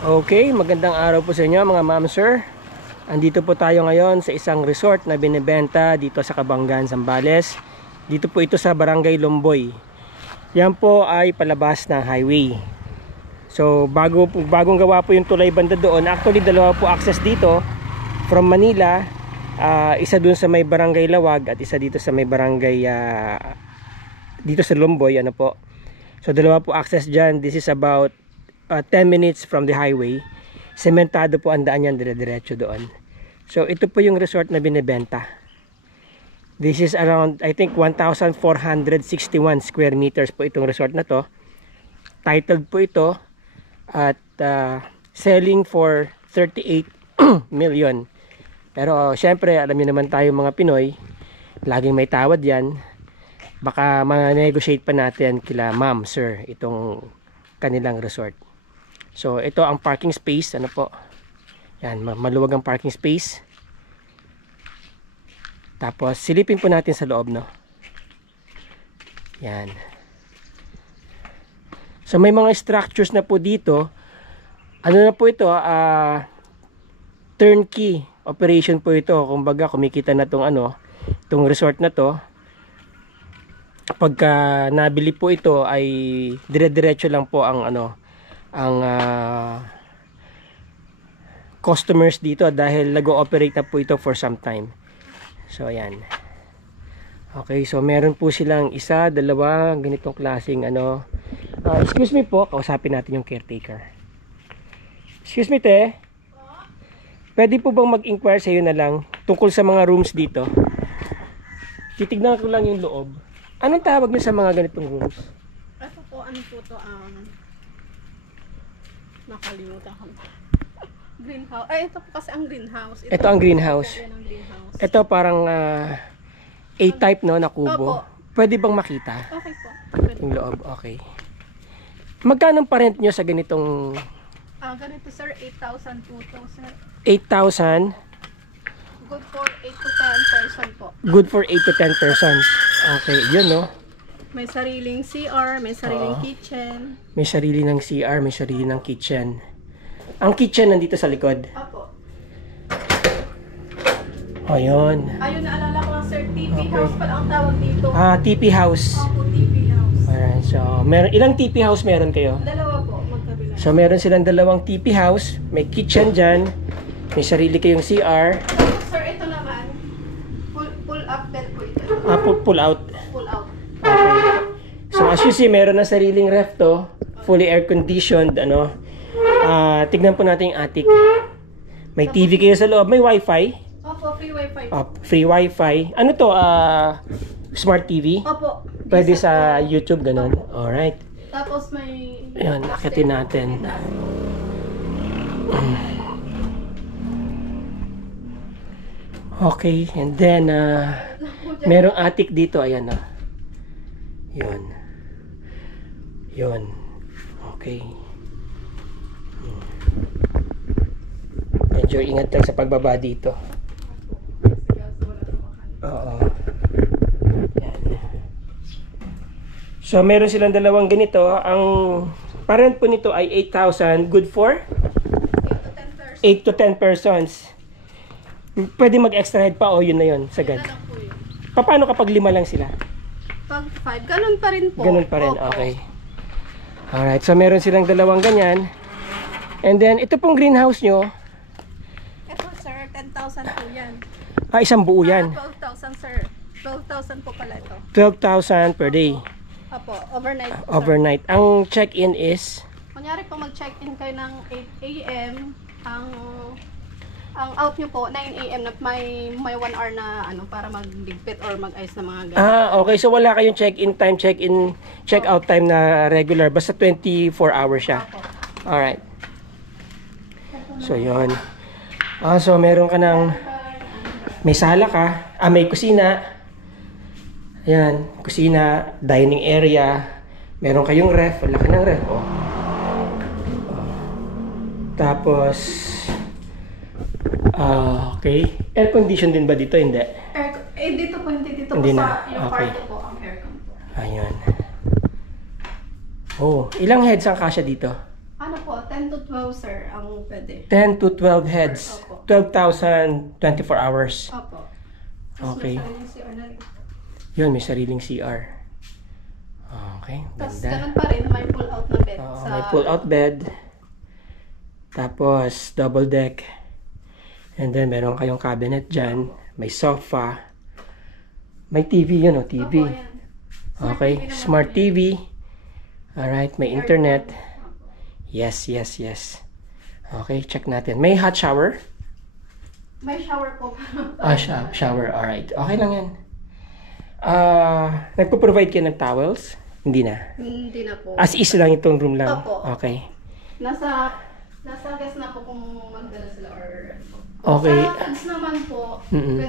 Okay, magandang araw po sa inyo mga ma'am sir. Andito po tayo ngayon sa isang resort na binebenta dito sa Kabanggan, Zambales. Dito po ito sa Barangay Lomboy. Yan po ay palabas ng highway. So bagong gawa po yung tulay banda doon. Actually dalawa po access dito from Manila. Isa dun sa may Barangay Lawag at isa dito sa may Barangay dito sa Lomboy, ano po. So dalawa po access dyan. This is about 10 minutes from the highway. Sementado po ang daan yan, dire-diretso doon. So ito po yung resort na binebenta. This is around, I think, 1,461 square meters po itong resort na to. Titled po ito at selling for 38 million. Pero syempre, alam niyo naman tayo mga Pinoy, laging may tawad yan. Baka ma-negotiate pa natin kila ma'am, sir, itong kanilang resort. So ito ang parking space, ano po. Yan, maluwag ang parking space. Tapos silipin po natin sa loob, no. Yan. So may mga structures na po dito. Ano na po ito? Turnkey operation po ito. Kumbaga kumikita na tong tong resort na to. Pagka nabili po ito ay dire-diretso lang po ang customers dito dahil nag-ooperate na po ito for some time. So ayan. Okay, so meron po silang isa, dalawa ganitong klaseng excuse me po, kausapin natin yung caretaker. Excuse me te. Pwede po bang mag-inquire sa iyo na lang tungkol sa mga rooms dito? Titignan ko lang yung loob. Anong tawag niyo sa mga ganitong rooms? Ito po, ano po to? Nakalimutan ko. Greenhouse. Ay, ito po kasi ang greenhouse. Ito ang greenhouse. Greenhouse. Ito parang A-type, no, na kubo. Opo. Pwede bang makita? Okay po. Pwede. Yung loob, okay. Magkano pa rent nyo sa ganitong... Ganito sir, 8,000 po to sir. 8,000? Good for 8 to 10 person po. Good for 8 to 10 persons. Okay, yun, no? May sariling CR, may sariling kitchen. May sarili ng CR, may sarili ng kitchen. Ang kitchen nandito sa likod. Opo. Ayun. Ayun, naalala ko lang sir, TP house pala ang tawag dito. TP house. Opo, TP house. Alright, so ilang TP house meron kayo? Dalawa po, magkabila. So meron silang dalawang TP house, may kitchen dyan, may sarili kayong CR. Sir, ito naman, pull up bed po ito. Pull out. Pull out. Okay. So as you see, meron na sariling ref to, fully air conditioned, tignan po natin yung attic. May TV kayo sa loob, may wifi. Opo, free wifi. Free wifi. Ano to? Smart TV? Opo. Pwede sa YouTube, ganun. Alright. Tapos may... Ayan, akitin natin. Okay, and then merong attic dito, ayan na. Yun. Yun. Okay. Medyo ingat lang sa pagbaba dito. Oo. Yan. So meron silang dalawang ganito. Ang parent po nito ay 8,000. Good for? 8 to 10 persons. Pwede mag-extra head pa o yun na yun. Sagad. Paano kapag 5 lang sila? Pag 5, ganun pa rin po. Ganun pa rin, Opo. okay. Alright, so meron silang dalawang ganyan. And then, ito pong greenhouse nyo. Ito sir, 10,000 po yan. Isang buo yan. 12,000 sir. 12,000 po pala ito. 12,000 per day. Opo, overnight po, sir. Overnight. Ang check-in is? Kunyari po mag-check-in kayo ng 8 a.m. Ang out nyo po, 9 a.m. na may 1 hour na para magligpit or mag-ice na mga gamit. Okay. So wala kayong check-in time, check-in, check-out time na regular. Basta 24 hours siya. Alright. So yun. So meron ka ng... May sala ka. May kusina. Ayan. Kusina, dining area. Meron kayong ref. Wala ka ng ref. Tapos... okay. Air condition din ba dito? Hindi. Dito po, hindi dito Hindi po na. sa yung Okay. kwarto po ang aircon po. Ayun. Oh, ilang heads ang kasya dito? Ano po, 10 to 12 sir ang pwede. 10 to 12 heads. Opo. 12,000 24 hours. Opo. Okay. May sariling CR na rin. Yun, may sariling CR. Okay, Tapos ganda. ganun pa rin, may pull out na bed. Oo, may pull-out bed. Tapos, double deck. And then, meron kayong cabinet dyan. May sofa. May TV yun, TV. Opo, yan. Okay, TV naman smart po yan. TV. Alright, may internet. Yes, yes, yes. Okay, check natin. May hot shower? May shower po. Shower. Alright. Okay lang yan. Nagpo-provide kayo ng towels? Hindi na. Hindi na po. As is lang itong room lang? Opo. Okay. Nasa guess na po kung magdala sila or ano. Okay. Sa kids naman po, Mm-mm.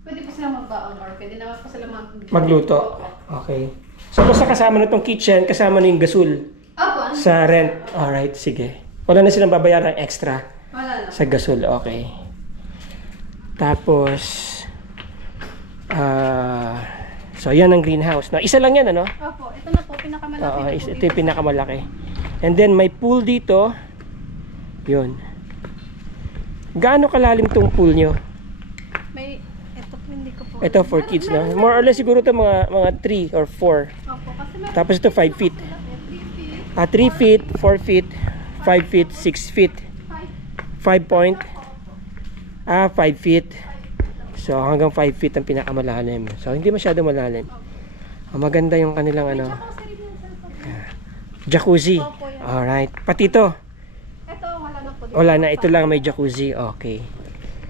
pwede po sila magbaon or pwede naman po sila Magluto? Okay. So, basta kasama na itong kitchen, kasama na yung gasol Opo. sa rent. Alright, sige. Wala na silang babayaran ng extra Wala na. sa gasol. Okay. Tapos, so yan ang greenhouse. No? Isa lang yan, ano? Opo, ito na po, pinakamalaki Oo, na po ito dito. yung pinakamalaki. And then, may pool dito. Yun. Gaano kalalim tong pool nyo? May, ito po, hindi ko po. Ito for kids, no? More or less siguro ito mga 3 or 4. Opo, kasi meron Tapos ito 5 feet. sila 3 feet, 3 feet, 4 feet, 5 feet, 6 feet. 5 point. 5 feet. So hanggang 5 feet ang pinakamalalim. So hindi masyado malalim. Maganda yung kanilang ano, jacuzzi. Alright. Pati ito. Ito, wala na po dito. Wala na, ito lang may jacuzzi. Okay.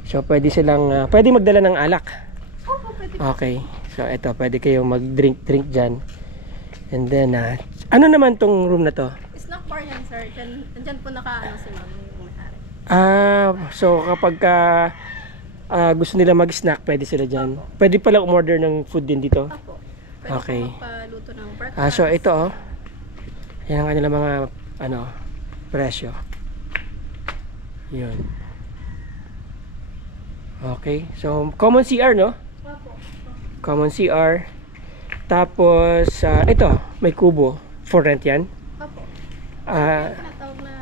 So pwede silang, pwede magdala ng alak. Opo, pwede. Okay. So ito, pwede kayong mag-drink dyan. And then, ano naman tong room na to? Snack bar yan, sir. Diyan po naka-ano si ma'am yung may-ari. So kapag gusto nila mag-snack, pwede sila dyan. Pwede pala umorder ng food din dito. Opo. Pwede Okay. po magpaluto ng breakfast. So ito yan ang kanilang mga presyo. Yun. Okay. So common CR, no? Opo. Common CR. Tapos ito, may kubo. For rent yan. Opo. Ah, Tinatawag na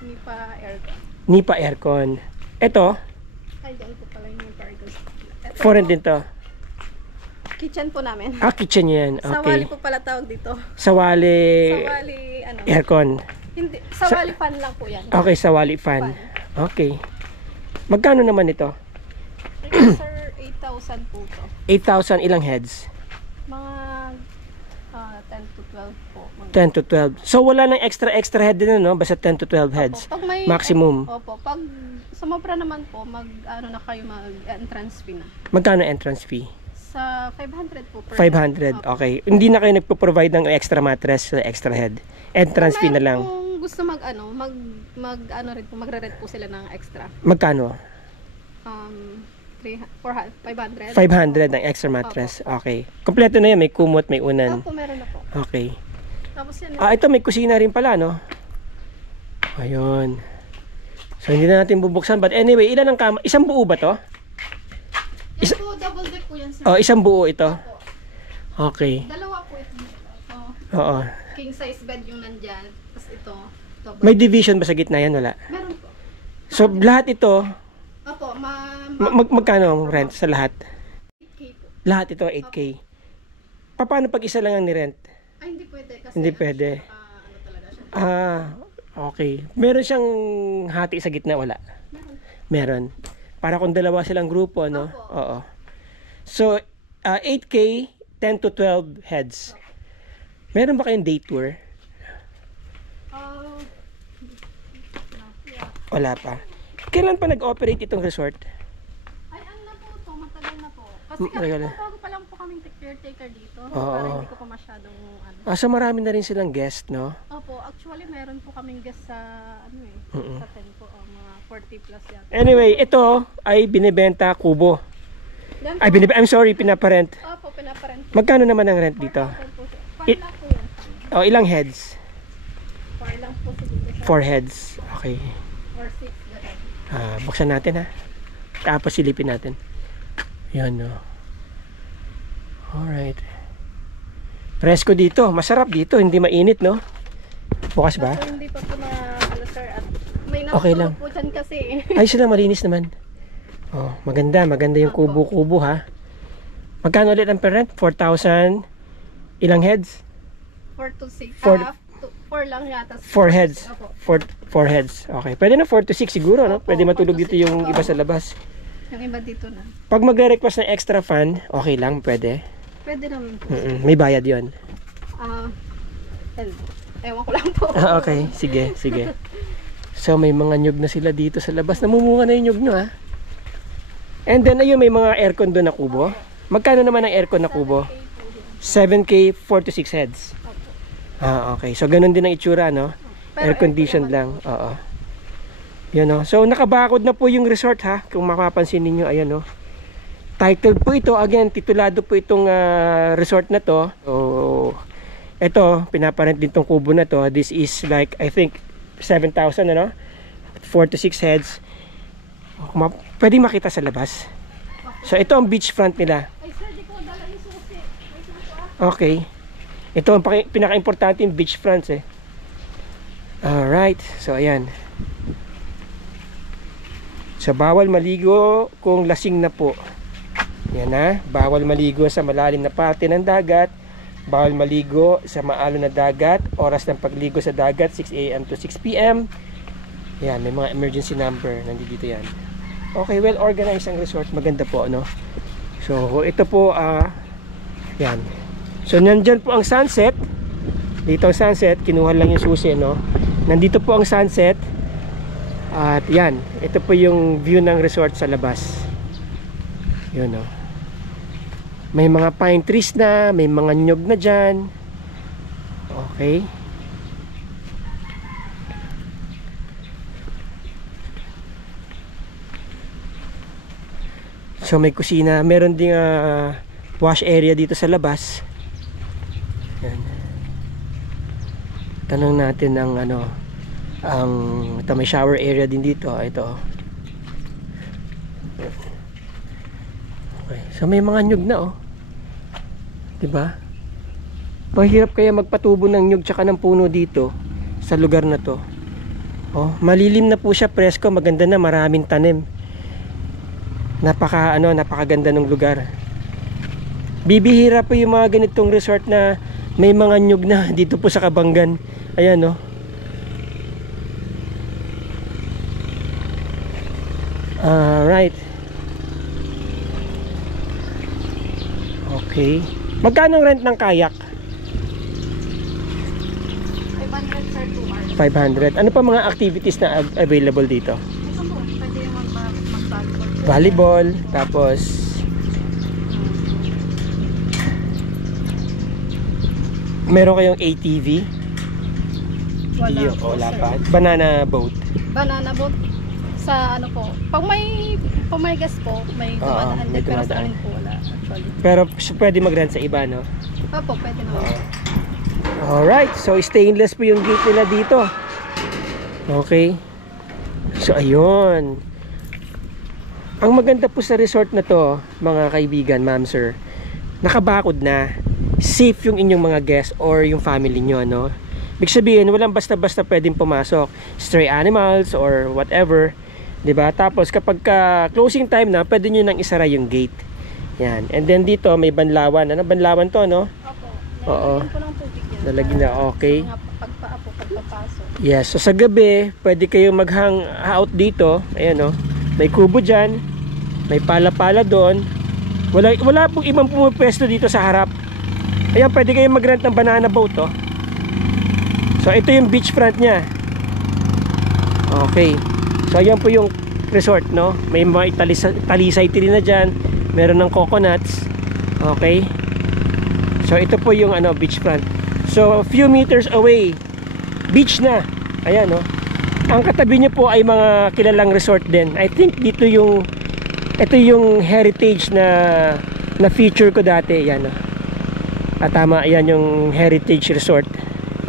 Nipa aircon. Nipa aircon. Ito, Ay, doon po pala yung Nipa aircon. Ito for rent po, din to. kitchen po namin. Kitchen yan. Sawali Okay. po pala tawag dito. Sawali Sawali, ano? aircon. Hindi, sawali fan lang po yan. Okay, sawali fan. Okay. Magkano naman ito? Sir, 8,000 po to. 8,000 ilang heads? Mga 10 to 12 po. 10 to 12. So wala nang extra head din, no? Basta 10 to 12 heads. Opo, pag may, Maximum. Opo, pag sumobra naman po, na kayo mag-entrance fee na. Magkano entrance fee? Sa 500 po per 500. Opo. Okay. Hindi na kayo nagpo-provide ng extra mattress sa extra head. Entrance fee na lang. Kung gusto magre-rent po sila ng extra. Magkano? 500. 500 ng extra mattress. Okay. Kompleto na yan. May kumot, may unan. Opo, meron na po. Okay. Tapos yan. Ito may kusina rin pala, no? Ayun. So hindi na natin bubuksan. But anyway, ilan ang kama? Isang buo ba to? Yan po, double deck po yan, sir. Isang buo ito. Opo. Okay. Dalawa po ito. Ito. Oo. King size bed yung nandyan. Tapos ito, double. May division ba sa gitna yan? Wala. Meron po. So lahat ito, Opo, magkano ang rent sa lahat? 8K po. Lahat ito 8K. Paano pag isa lang ang ni-rent? Ay, hindi pwede. Kasi Hindi pwede. ano talaga siya. Okay. Meron siyang hati sa gitna? Wala. Meron. Meron. Para kung dalawa silang grupo, no? Opo. Oo. So, 8K, 10 to 12 heads. Meron ba kayong day tour? Yeah. Wala pa. Kailan pa nag-operate itong resort? Ay, ano na po ito? Matagal na po. Kasi Matagal kami na. po, bago pa lang po kaming caretaker dito. Oo. Para hindi ko pa masyadong ano. So marami na rin silang guest, no? Opo, actually meron po kaming guest sa sa 10 po, mga 40 plus yata. Anyway, ito ay binibenta kubo. Yan Ay, po. I'm sorry, pinaparent. Opo, pinaparent. Magkano naman ang rent dito? 4,000 po siya. Fine lang po yan. Ilang heads? 4 lang po siguro. 4 heads. Okay. Or 6, gano'n. Buksan natin, ha. Tapos silipin natin. Yan, no. Alright. Presko dito. Masarap dito. Hindi mainit, no? Bukas ba? Kaso hindi pa po na ano sir at may Okay lang. natulog po dyan kasi. Ay, sila malinis naman. Oh, maganda yung kubo-kubo ha. Magkano ulit ang per rent? 4,000 ilang heads? 4 to 6. Four- 4 lang yata. 4 heads. Opo. 4 heads. Okay. Pwede na 4 to 6 siguro, no? Opo, Pwede matulog 4 to dito 6. yung iba sa labas. Yung iba dito na. Pag magre-request ng extra fan, okay lang, pwede. Pwede naman po. May bayad 'yon. And, ewan ko lang po. Okay, sige. So may mga nyug na sila dito sa labas. Namumunga na yung nyug nyo ha. And then ayun, may mga aircon doon na kubo. Magkano naman ang aircon na kubo? 7K, 4 to 6 heads. Okay. So ganun din ang itsura, no? Pero Air conditioned lang. Oo. Yan, no? So nakabakod na po yung resort ha. Kung mapapansin niyo, ayan, no? Titled po ito. Again, titulado po itong resort na to. So ito, pinaparent din tong kubo na to. This is like, I think 7,000, ano? 4 to 6 heads. Pwede makita sa labas. So ito ang beach front nila. Ay sir, di ko dala yung susi. May susi Okay. Ito ang pinaka-importante yung beach fronts eh. Alright. So ayan. So bawal maligo kung lasing na po. Yan na. Bawal maligo sa malalim na parte ng dagat. Bawal maligo sa maalon na dagat. Oras ng pagligo sa dagat 6 AM to 6 PM. Yan, may mga emergency number nandito yan. Okay, well organized ang resort. Maganda po, no? So ito po yan. So nandyan po ang sunset. Dito ang sunset, kinuha lang yung susi, no? Nandito po ang sunset. At yan, ito po yung view ng resort sa labas. Yun, no? May mga pine trees na, may mga nyog na dyan. Okay. So may kusina, meron ding wash area dito sa labas. Yan. Tanong natin ang ito may shower area din dito. Ito. Okay. So may mga nyug na oh. 'Di ba? Mahirap kaya magpatubo ng nyug tsaka ng puno dito sa lugar na to. Oh, malilim na po siya, presko, maganda na, maraming tanim. Napakaganda ng lugar. Bibihira po yung mga ganitong resort na may mga nyug na dito po sa Kabanggan. Ayan, no. Right. Okay. Magkano ang rent ng kayak? 500 sir, 2 hours. 500. Ano pa mga activities na available dito? Ito po, pwede yung mag-volleyball. Volleyball, tapos meron kayong ATV? Hindi, po, wala sir. pa. Banana boat. Banana boat sa ano po. Pag may gas po, may dumadaan may din. Pero sa dumadaan. amin po wala actually. Pero pwede mag-rent sa iba, no? Opo, pwede naman. Alright, so stainless po yung gate nila dito. Okay. So ayun. Ang maganda po sa resort na to, mga kaibigan, ma'am, sir, nakabakod na. Safe yung inyong mga guests or yung family nyo, no? Ibig sabihin, walang basta-basta pwedeng pumasok. Stray animals or whatever, 'di ba? Tapos kapag closing time na, pwede nyo nang isara yung gate. Yan. And then dito may banlawan. Ano banlawan to, no? Opo. Oo. Lalagyan po ng tubig yan. Lalagyan na, okay. Mga pagpaapo, pagpapasok. Yes, so sa gabi, pwede kayong mag-hang out dito. Ayan, oh. May kubo dyan. May pala-pala doon. Wala pong ibang pumupwesto dito sa harap. Ayan, pwede kayong mag-rent ng banana boat, oh. So ito yung beach front niya. Okay. So ayan po yung resort, no? May mga talisay tree na dyan. Meron ng coconuts. Okay. So ito po yung beach front. So a few meters away, beach na. Ayan, no? Ang katabi niyo po ay mga kilalang resort din. I think ito yung heritage na feature ko dati. Ayan, no? Tama, ayan yung heritage resort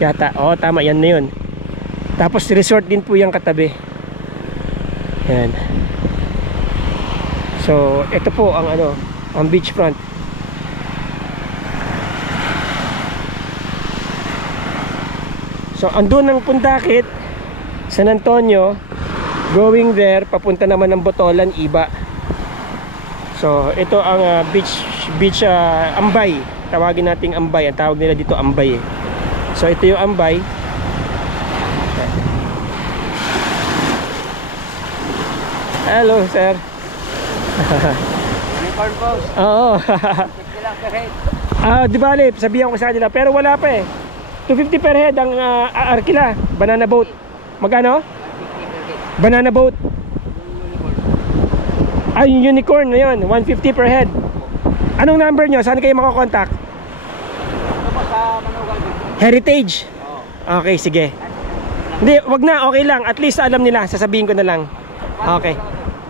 yata. Oo, tama, yan na yun. Tapos resort din po yung katabi. Ayan. So ito po ang ang beach front. So So andun ang Pundakit, San Antonio, going there, papunta naman ng Botolan, Iba. So ito ang beach Ambay. Tawagin nating Ambay. Ang tawag nila dito Ambay eh. So ito yung Ambay. Hello sir. Unicorn boss. Oo. Sige lang per head. Di bale, sabihan ko sa kanila pero wala pa eh. 250 per head ang Arkila, banana boat. Magkano? 150 per head. Banana boat. Unicorn. Ay, yung unicorn na yun, 150 per head. Anong number nyo? Saan kayo makokontak? Ito po sa Manugang dito. Heritage. Oo. Okay, sige. Hindi, wag na, okay lang. At least alam nila, sasabihin ko na lang. Okay.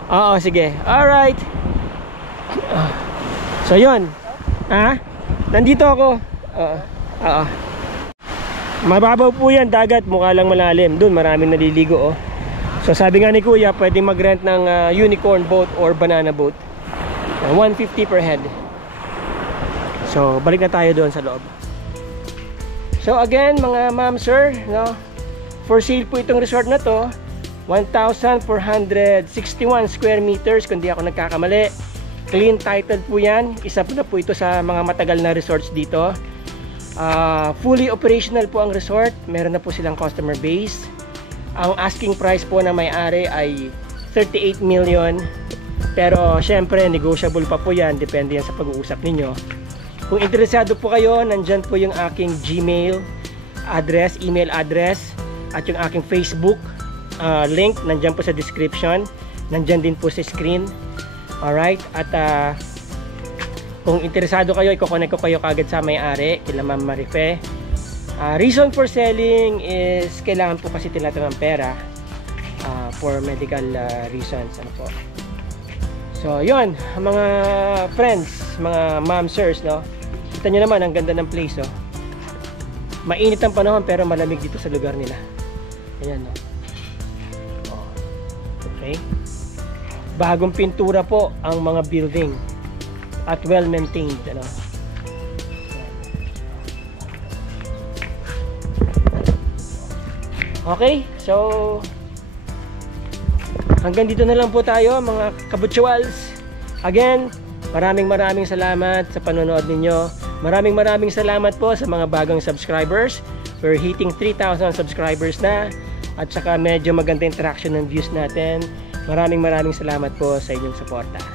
Oo, sige. Alright. So, yun. Nandito ako. Oo. Mababaw po yan, dagat. Mukha lang malalim. Doon, maraming naliligo, oh. So, sabi nga ni Kuya, pwedeng mag-rent ng unicorn boat or banana boat. 150 per head. So, balik na tayo doon sa loob. So, again, mga ma'am, sir, no? For sale po itong resort na to. 1,461 square meters, kung di ako nagkakamali. Clean title po yan. Isa po na po ito sa mga matagal na resorts dito. Fully operational po ang resort. Meron na po silang customer base. Ang asking price po na may-ari ay 38 million. Pero syempre, negotiable pa po yan. Depende yan sa pag-uusap ninyo. Kung interesado po kayo, nandyan po yung aking Gmail address, email address, at yung aking Facebook link. Nandyan po sa description. Nandyan din po sa screen. Alright? At kung interesado kayo, i-connect ko kayo kagad sa may-ari, kila Ma'am Marife. Reason for selling is kailangan po kasi tinatanong ng pera for medical reasons. Ano po. So, yun, mga friends, mga ma'am, sirs, no? Kita nyo naman, ang ganda ng place, oh. Mainit ang panahon pero malamig dito sa lugar nila. Ayan, no? Oh. Okay. Bagong pintura po ang mga building at well maintained, ano? Okay, so hanggang dito na lang po tayo mga kabutswals. Again, maraming salamat sa panonood ninyo. Maraming salamat po sa mga bagong subscribers. We're hitting 3,000 subscribers na. At saka medyo maganda interaction ng views natin. Maraming salamat po sa inyong suporta.